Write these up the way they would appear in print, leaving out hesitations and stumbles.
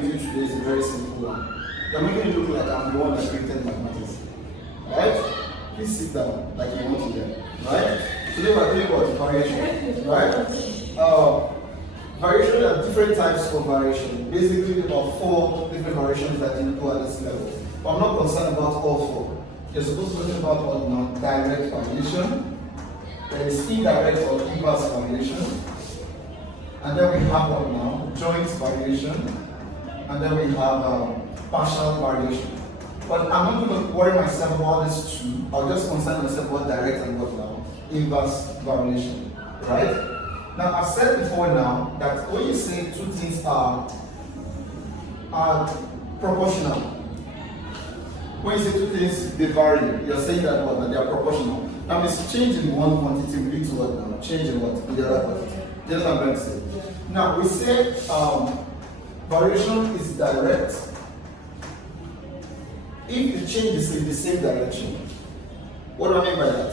with you today is a very simple one. You're making it look like I'm the one that created mathematics. Right? Please sit down like you want to learn. Right? Today we're doing what? Variation. Right? Variation are different types of variation. Basically about 4 different variations that you do at this level. But I'm not concerned about all 4. You're supposed to learn about what now? Direct variation. There is indirect or inverse variation. And then we have what now? Joint variation. And then we have partial variation. But I'm not going to worry myself about these 2. I'll just concern myself about direct and what now? Inverse variation. Right? Now, I've said before now that when you say 2 things are proportional, when you say 2 things they vary, you're saying that what? That they are proportional. Now, it's change in one quantity will lead to what now? Change in what? In the other quantity. That's what I'm going to say. Now, we say variation is direct if the change is in the same direction. What do I mean by that?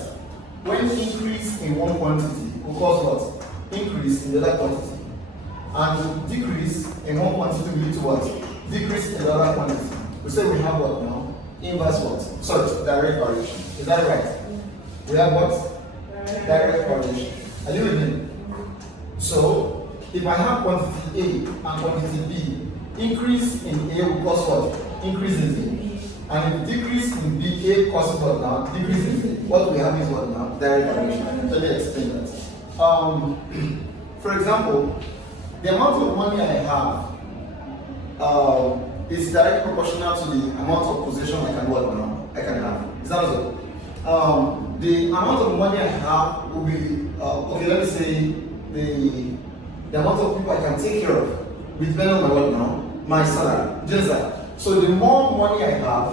When increase in one quantity will cause what? Increase in the other quantity. And decrease in one quantity will lead to what? Decrease in the other quantity. We say we have what now? Inverse what? Sorry, direct variation. Is that right? We have what? Direct variation. Are you with me? So, if I have quantity A and quantity B, increase in A will cause what? Increase in B. And if decrease in B, A causes what now? Decrease in B. What we have is what now? Direct variation. Let me explain that. For example, the amount of money I have is directly proportional to the amount of possession I can what now? I can have. Is that so? The amount of money I have will be okay. Let me say the amount of people I can take care of will depend on my what now? My salary. Just that. So the more money I have,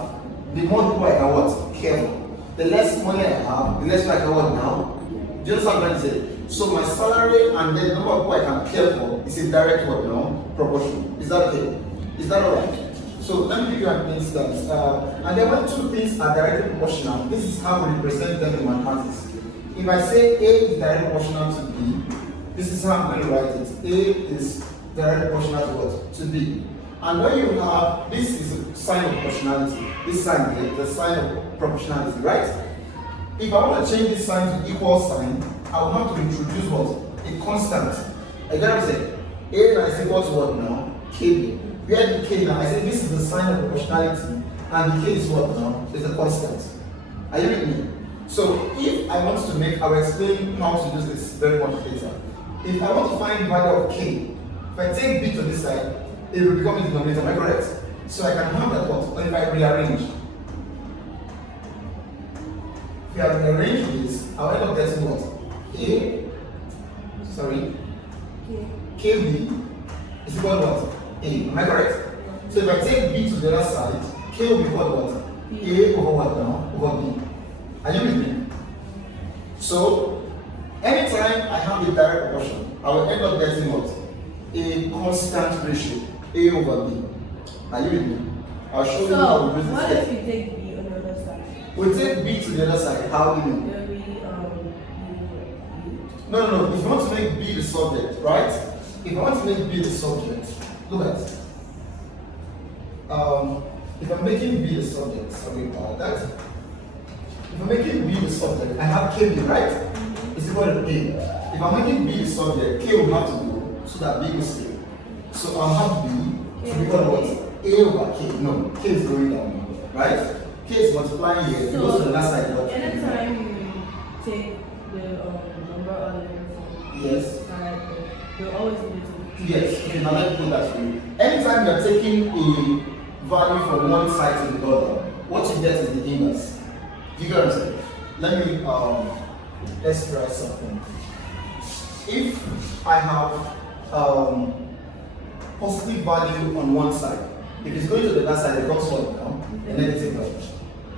the more people I can what? Care for. The less money I have, the less people I can what now? Just what I'm going to say. So my salary and the number of people I can care for is a direct what now? Proportion. Is that okay? Is that alright? So let me give you an instance. And then when 2 things are directly proportional, this is how we represent them in mathematics. If I say A is directly proportional to B, this is how I'm going to write it. A is directly proportional to what? To B. And when you have, this is a sign of proportionality. This sign here, the sign of proportionality, right? If I want to change this sign to equal sign, I will have to introduce what? A constant. I get what I'm saying? A now is equal to what now? KB. Where the K now? I say this is the sign of proportionality, and the K is what now? It's a constant. Are you with me? So if I want to make, I will explain how to use this very much later. If I want to find the value of K, if I take B to this side, it will become a denominator. Am I correct? So I can have that what? Or if I rearrange. If I rearrange this, I'll end up getting what? KB is equal to what? A. Am I correct? So if I take B to the other side, K will be equal to what? A over what now? Over B. Are you with me? So, anytime I have a direct proportion, I will end up getting what? A constant ratio. A over B. Are you with me? I'll show you how we use this. What if you take B on the other side? We take B to the other side. How do you know? No. If you want to make B the subject, right? If I want to make B the subject, look at it. If I'm making B the subject, sorry about that. If I'm making B the subject, I have KB, right? It's equal to A. If I'm making B the subject, K will have to go so that B will stay. So I'll have B to be equal to what? A over K. No, K is going down, right? K is multiplying here. So it goes to the last side. Anytime you take the number on the yes. You'll always be able to. Yes, okay, now let me put that for you. Anytime you're taking a value from one side to the other, what you get is the inverse. Do you get what I'm saying? Let me let's try something. If I have positive value on one side, if it's going to the other side, it becomes what now? A negative value.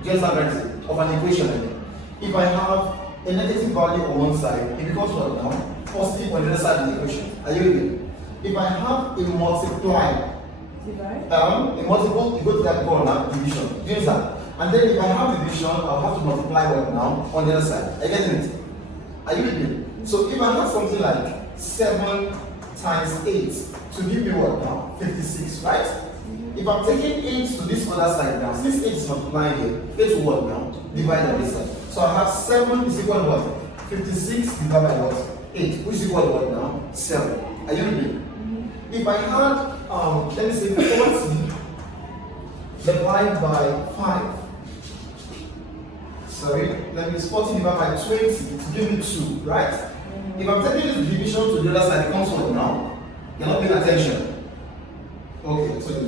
Just like of an equation again. If I have a negative value on one side, it becomes what now? Positive on the other side of the equation. Are you with me? If I have a multiply, a multiple, you go to that corner, division. Do you understand? And then if I have division, I'll have to multiply what now on the other side. Are you getting it? Are you with me? So if I have something like 7 times 8 to give me what now? 56, right? If I'm taking 8 to this other side now, since 8 is multiplying here, 8 will what now? Divide by this side. So I have 7 is equal to what? 56 divided by what? 8, which is equal to what now? 7. Are you with me? If I had, let me say 40 divided by 5. Sorry, let me use 40 divided by 20 to give me 2, right? If I'm taking this division to the other side, it becomes what now? You're not paying attention. Okay, so it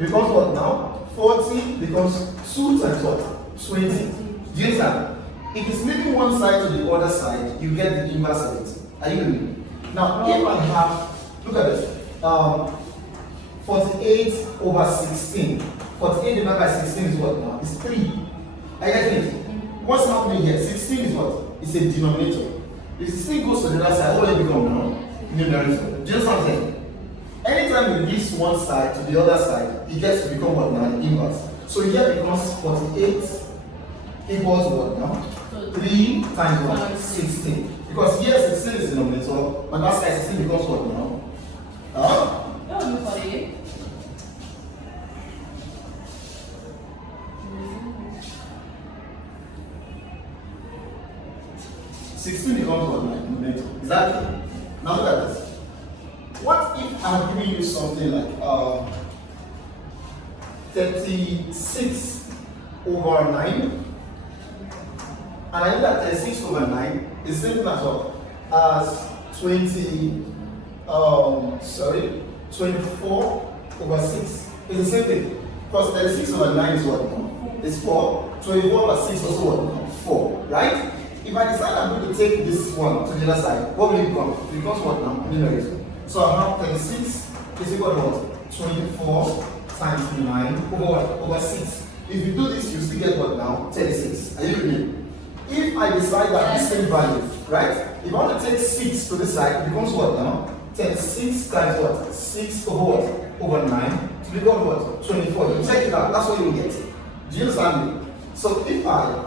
becomes what now? 40 becomes 2 times what? 20. Do you understand? If it's leaving one side to the other side, you get the inverse of it. Are you with me? Now, if I have, look at this, 48 over 16. 48 divided by 16 is what now? It's 3. Are you getting it? What's happening here? 16 is what? It's a denominator. If 16 goes to the other side, what will it become now? Numerator. Do you understand what I'm saying? Anytime you leave one side to the other side, it gets to become what now? Inverse. So here becomes 48 equals what now? 3 times what? 16. Because here 16 is the denominator, and that side 16 becomes what now? That would be 48. 16 becomes what now? Denominator. Is that clear? Now look at this. What if I'm giving you something like 36 over 9? And I know that 36 over 9 is the same thing as what? As 24 over 6. It's the same thing. Because 36 over 9 is what? It's 4. 24 over 6 is also what? 4. Right? If I decide I'm going to take this one to the other side, what will it become? It becomes what now? Numerator. So I have 36 is equal to what? 24 times 9 over what? Over 6. If you do this, you still get what now? 36. Are you with me? If I decide that the same value, right? If I want to take 6 to this side, it becomes what now? 36 times what? 6 over what? Over 9 to become what? 24. You check it out, that's what you will get. Do you understand me? So if I,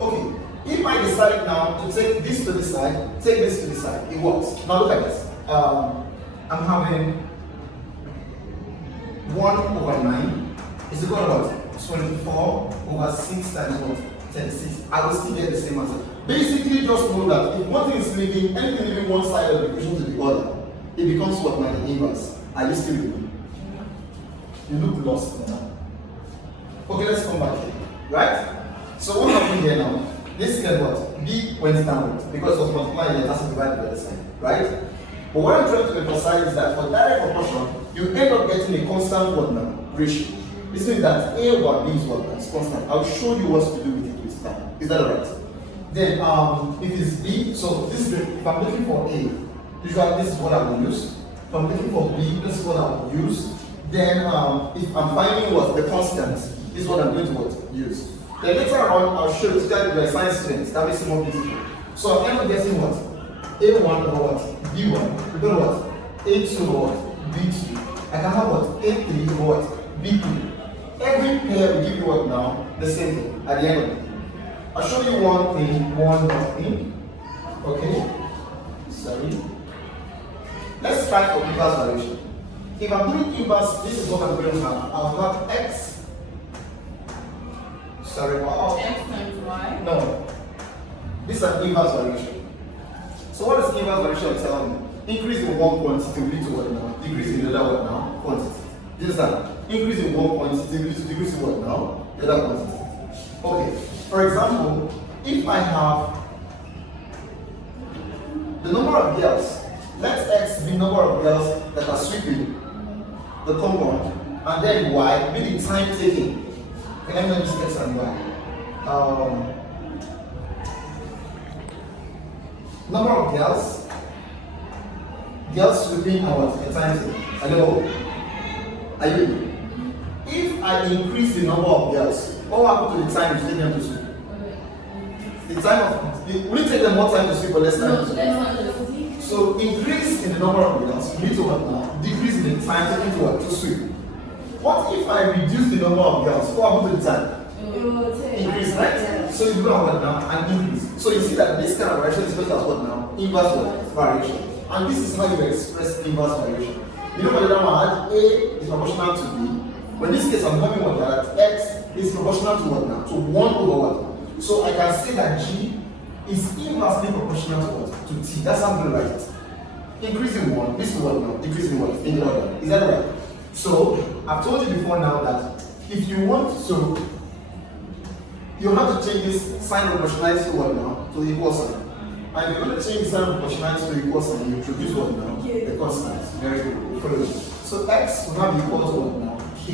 okay, if I decide now to take this to the side, take this to the side, it works. Now look at this. I'm having 1 over 9 is equal to what? 24 over 6 times what? 36. I will still get the same answer. Basically, just know that if one thing is leaving, anything leaving one side of the equation to the other, it becomes what? Now the inverse. Are you still with me? You look lost now. Okay, let's come back here. Right? So what happened here now? This is what? B went downward because it was multiplying and it has to divide the other side. Right? But what I'm trying to emphasize is that for direct proportion, you end up getting a constant what now? Ratio. This means that A over B is what? That's constant. I'll show you what to do with it this time. Is that alright? Then if it's B, so this is if I'm looking for A, usually this is what I will use. If I'm looking for B, this is what I will use. Then if I'm finding what the constant, this is what I'm going to what? Use. Then later on, I'll show you that you're a science student. That makes it more beautiful. So I end up getting what? A1 over what? B1. We're going to what? A2 over what? B2. I can have what? A3 over what? B3. Every pair will give you what now? The same thing at the end of it. I'll show you one thing. Okay? Sorry. Let's try for inverse variation. If I'm doing inverse, this is what I'm going to have. I'll have x. Sorry, X times Y? No. This is an inverse variation. So what is inverse variation telling me? Increase in one quantity will lead to what now? Decrease in the other what now? Quantity. Do you understand? Increase in one quantity will lead to decrease in what now? The other quantity. Okay. For example, if I have the number of girls, let X be the number of girls that are sweeping the compound, and then Y be the time taken. Okay, let me know this X and Y. Number of girls sweeping our time taken. Hello? Are you? If I increase the number of girls, what will happen to the time you take them to sweep? The time of, will it take them more time to sweep or less time to sweep? So increase in the number of girls, you need to what now? Decrease in the time taken to what? To sweep. What if I reduce the number of girls? What happens to the time? Increase, right? Yeah. So you do what now? An increase. So you see that this kind of variation is supposed to have what now? Inverse what? Variation. And this is how you express inverse variation. You know what the other one had? A is proportional to B. But in this case, I'm having what that X is proportional to what now? To 1 over what? So I can say that G is inversely proportional to what? To T. That's how I'm going to write it. Increasing 1, this is what now? Decreasing what? In the order. Is that right? So I've told you before now that if you want to, you have to change this sign of proportionality to what now? To equal sign. And if you're going to change the sign of proportionality to equal sign, you introduce what now? The constant. Very good. Follow it. So X will now be equal to what now? K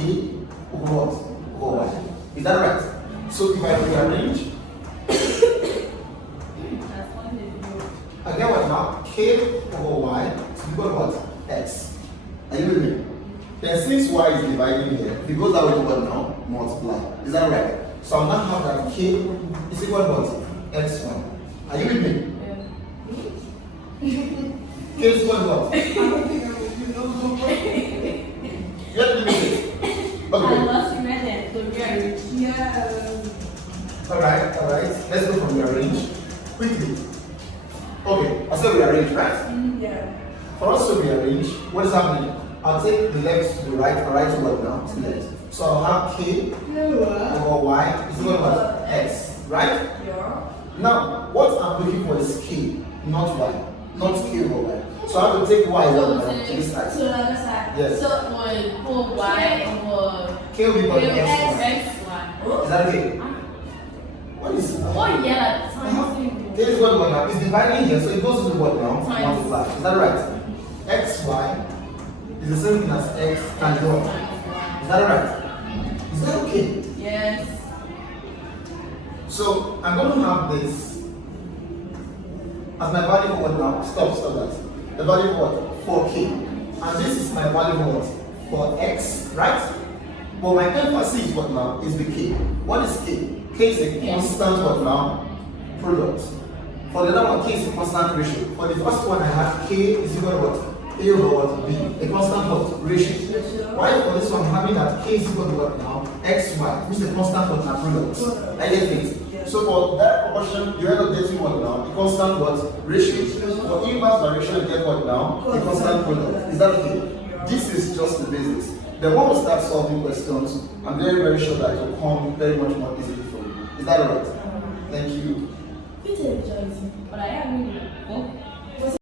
over what? Over Y. Is that right? So if I rearrange, I get what now? K over Y is equal to what? X. Are you with me? Then since Y is dividing here, if it goes that way to what now? Multiply. Is that right? So I'll now have that K is equal to what? X1. Are you with me? Yeah. K is equal to what? You have to make it. Okay. I lost your method. So rearrange. Yeah. Alright. Let's go from rearrange quickly. Okay, I said rearrange, right? Yeah. For us to rearrange, what is happening? I'll take the left to the right, and right to what now? To the left. So I'll have K over Y is equal to what? X, right? Yeah. Now, what I'm looking for is K, not Y. Not K over Y. So I have to take Y over to this side. To the other side. Yes. So for Y over K will be equal to X. X, Y. Is that okay? What is it? Oh yeah, times. K is equal to what now? It's dividing here, so it goes to the what now? Times. Multiply. Is that right? X, Y is the same thing as X times Y. Is that right? Is that okay? Yes. So I'm going to have this as my value for what now? Stop that. The value for what? For K. And this is my value for what? For X, right? But my emphasis what now is the K. What is K? K is a constant what now? Product. For the other one, K is a constant ratio. For the first one I have K is equal to what? A over what? B. A constant what? Ratio. Why for this one having that K is equal to what now? X, Y, which is a constant what now? Product. I get it. So for that proportion, you end up getting what now? A constant what? Ratio. For inverse variation, you get what now? A constant product. Is that okay? This is just the basics. Then when we start solving questions, I'm very, very sure that it will come very much more easily for you. Is that alright? Thank you. But I am really